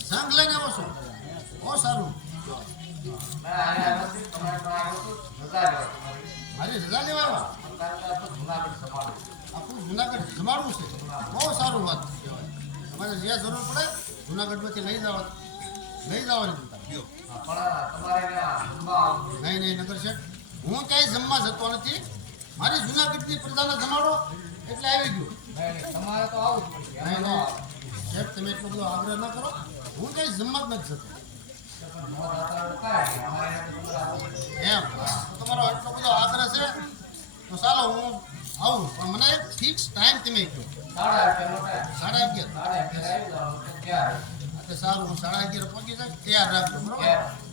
સંઘ લઈને આવો છો બહુ સારું મારી રજા લેવા આખું જુનાગઢ જમાડવું છે. બહુ સારું વાત તમારે જ્યાં જરૂર પડે જુનાગઢમાંથી લઈ જવા લઈ જવાની. હું ક્યાંય જમવા જતો નથી. મારી જુનાગઢની પ્રજાને જમાડો એટલે આવી ગયો. તમારે તો આવું જ પડશે. નહીં તમે એટલો બધો આગ્રહ ન કરો. હું ક્યાંય જમવા જ નથી જતો. એમ તમારો એટલો બધો આગ્રહ છે. તો ચાલો હું આવું. પણ મને એક ફિક્સ ટાઈમ તમે કહો સાડા સાડા અગિયાર. સાડા અગિયાર સારું. હું સાડા અગિયાર પહોંચી જાય તૈયાર રાખજો બરોબર?